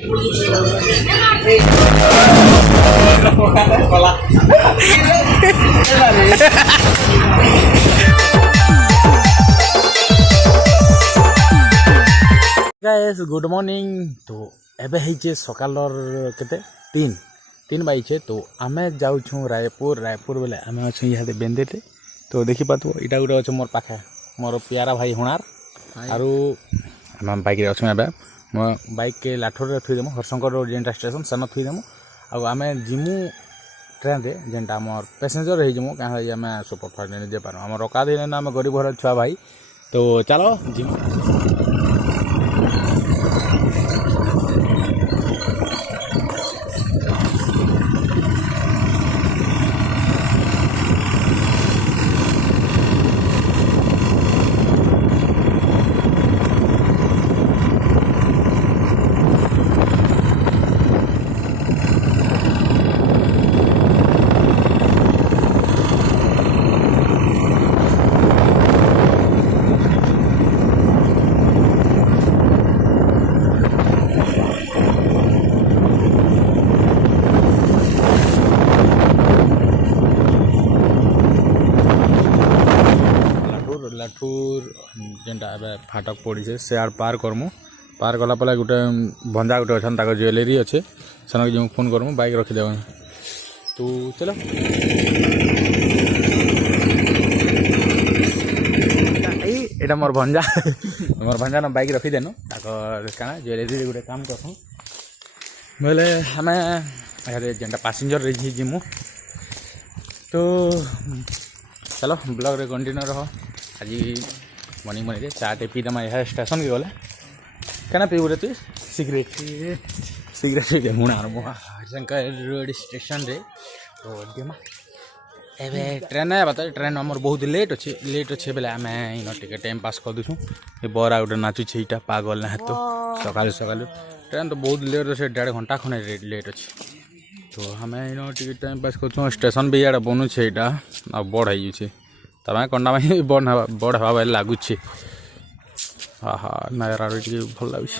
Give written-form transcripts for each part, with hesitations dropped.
Guys good morning. तो एबे है सकालर केते 3 बाइछे। तो आमे जाऊँ रायपुर बेले आमे अच्छे यहाँ बेंदेटे। तो देखी पार्थ इटा गोटे अच्छे मोर पाखे मोर प्यारा भाई हुणार आरु आम बाइक अच्छे ए बाइक के लाठोर थुईदेमु हरशंकर रोड जेनटा स्टेशन सेन थुईदेमु आम जिमु ट्रेन रे जेनटा आमर पैसेंजर हो कहीं आम सुपरफास्ट नहीं दे पार आम रका दिन आम गरीब घर छुआ भाई। तो चलो जिमु लाठूर जेनटा फाटक पड़ी से आड़ पार करमु पार कला पला गोटे भंजा गोटे अच्छा ज्वेलरी अच्छे सेन जो फोन करमु बाइक रखीदे। तो चलो यहाँ मोर भंजा न बाइक रखीदेनु क्या ज्वेलरी गोटे काम करसुँ बोले आम जेनटा पैसेंजर रही जिमु। तो चलो ब्लॉग रे कंटिन्यू रह। आज मॉर्निंग मॉर्निंग चा टे पी दमा यहाँ स्टेशन के गले क्या पीबू रे तु सिगरेट पी मुना हरिशंकर रोड स्टेशन रे। तो देमा एबे ट्रेन है बता ट्रेन आमर बहुत लेट अच्छे बेले आम इन टे टाइम पास कर दूँ। ये बरा गोटे नाचुचे यहाँ पागल ना तो सकालू सकालू ट्रेन तो बहुत लेट अच्छे 1.5 घंटा खने लेट अच्छे। तो आम इन टे टाइम पास कर स्टेशन भी इे बनूचे यहाँ बड़ हो तमें कंडा में बड़ हवा बेले लगुचे। हाँ हाँ नगर आड़ टे भल लगुच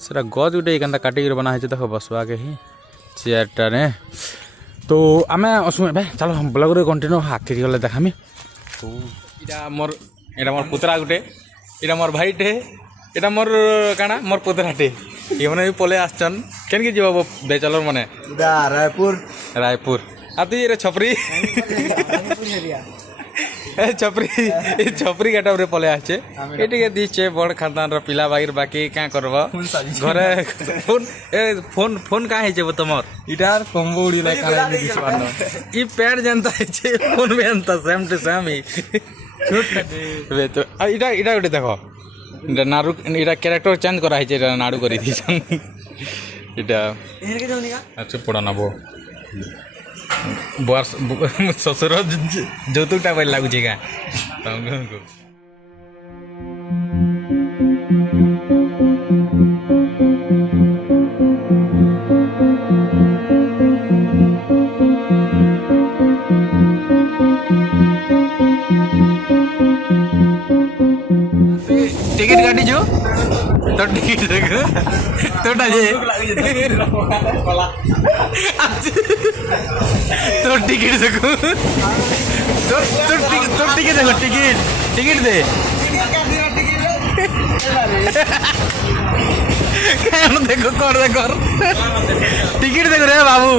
से गज गोटे क्या काटिक बना देख बसवा के ही चेयरटा ने। तो आम असु ए चलो ब्लॉग रे कंटिन्यू आखिरी गले देखामी। तो इटा मोर पुतरा गोटे इटा मोर भाईटे इटा मोर काना मोर पुतराटे ये मैंने भी पले आसन के जीव बेचलर मैंने रायपुर आ तु ये छपरी छपरी गेटअप रे पले आछे ये दीचे बड़ खानदान पिला बागिर बाकी क्या करब घरे फोन फोन का है तुमर इटार कम्बो उड़ी ला काला नहीं दिस पानो ई पैड जनता है फोन में अंता सेम टू सेम ही वे। तो इटा इटा गोटे देखो नारू इटा कैरेक्टर चेंज करा है नाड़ू करी थी इटा अच्छा पड़ा ना वो बुआर ससुर যৌতুকটা পাই লাগুছে গা তঙ্গু टिकट काटी जो तो टिकट देखो तोटा जे तो टिकट देखो तो टिकट देखो टिकट दे देखो कर टिकट देखो रे बाबू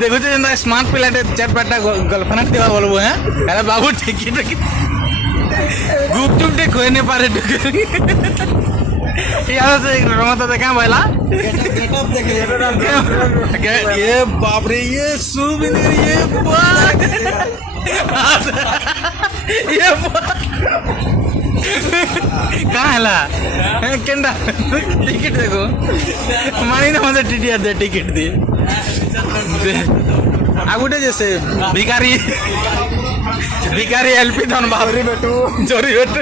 देखो जो स्मार्ट पिलाटे 4-5टा गर्लफ्रेंड देवा बोलबो हैं अरे बाबू टिकट गुपचुप टे खोए नहीं पारे यहाँ से रमता देखा बोला ये बाप रे ये सुविनर ये कहाँ हला केंडा टिकट देखो मानी ना मजे टीटीआर दे टिकट दी आगुटे जैसे भिखारी एलपी धन बाबरी बेटू जोरी बेटू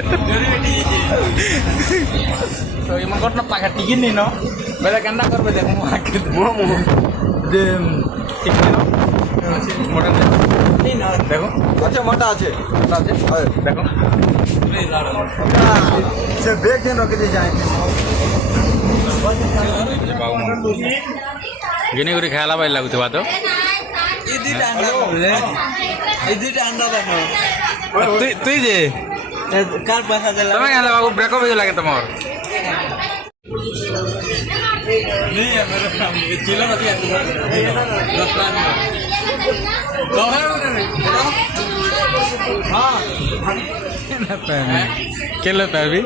तो ये मन ना पाका टिकट नहीं नो बेला कंडा कर बे देखो आके मो दे टिकट नो मोटा नहीं ना देखो अच्छा मोटा আছে দেখো से बैग के रख दे जाए गिनी गुरी खाला बाई लाଗୁଥିବା ତ তুই যে कार पैसा दे ତମେ କେନ୍ତା ବାବୁ ବ୍ରେକଅପ୍ ହେଇଗଲା କେତେ ମୋର नहीं है मेरा फैमिली चिल्ला मत यार हां केलो पैर भी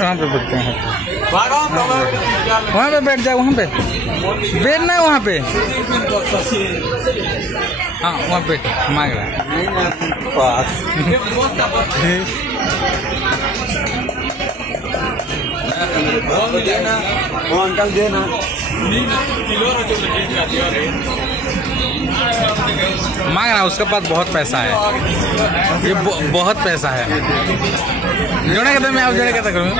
वहाँ पे बैठते हैं वहाँ पे बैठ जाओ वहाँ पे बैठना है वहाँ पे हाँ वहाँ पे मांग रहा देना वो अंकल देना मांग रहा उसके पास बहुत पैसा है ये बहुत पैसा है जोड़े कहते मैं आप जोड़े कहता करूँ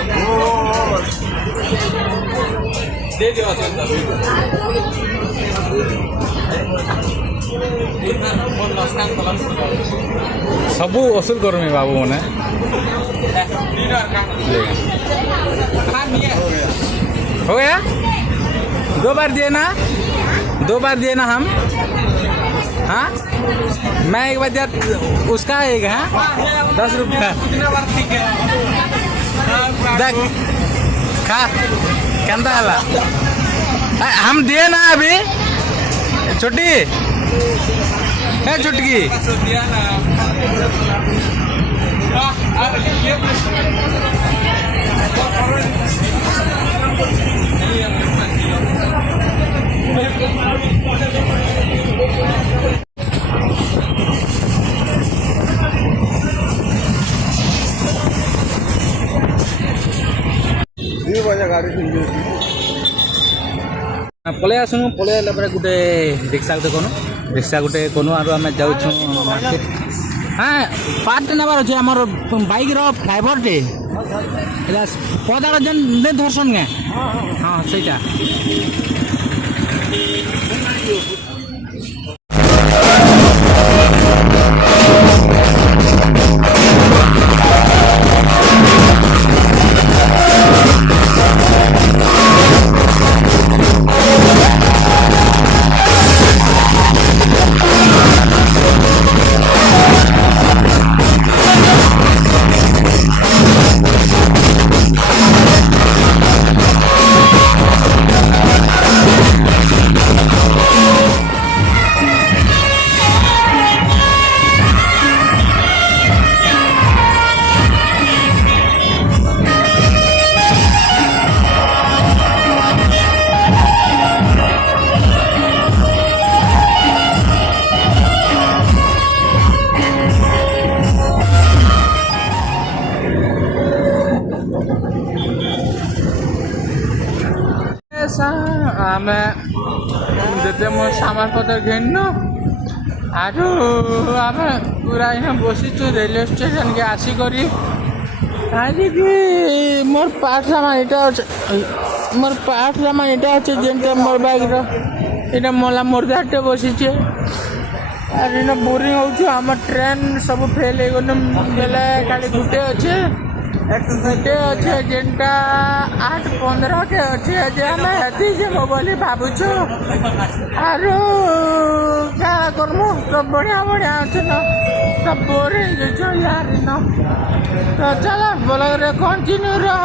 सबू वसूल करूँ मैं बाबू मैंने हो गया 2 बार दिए ना 2 बार दिए ना हम हाँ मैं एक बार दिया उसका एक है 10 रुपया देख खा कहता है हम दिए ना अभी छोटी है चुटकी पलि आसनु पलि आला गोटे रिक्शा गोटे कोनु आरो आम जाऊँ मार्केट हाँ पार्ट नबार अच्छे आम बैक ड्राइवर टे पदार जेन धरसन गे हाँ सहीटा आमे देते मो सामान पत्र घेन आरो आमे पूरा यहाँ बसीचु रेलवे स्टेशन के आसिकरी आज कि मोर पार्ट सामान इटा मोर पार्ट सामान इटा अच्छे जेनटा मोर बैग रा मला मोर जाटे बसीचे आर इन बोरिंग हो आम ट्रेन सब फेल हो बेले खाली गुटे अच्छे गुटे अच्छे जेनटा 8:15 के अच्छे जे हमें हेती जे बोली भावुछु आरो क्या करमु सब बढ़िया बढ़िया अच्छे ना सब बोरिंग जो यार ना तो चलो ब्लॉग रे कंटिन्यू रह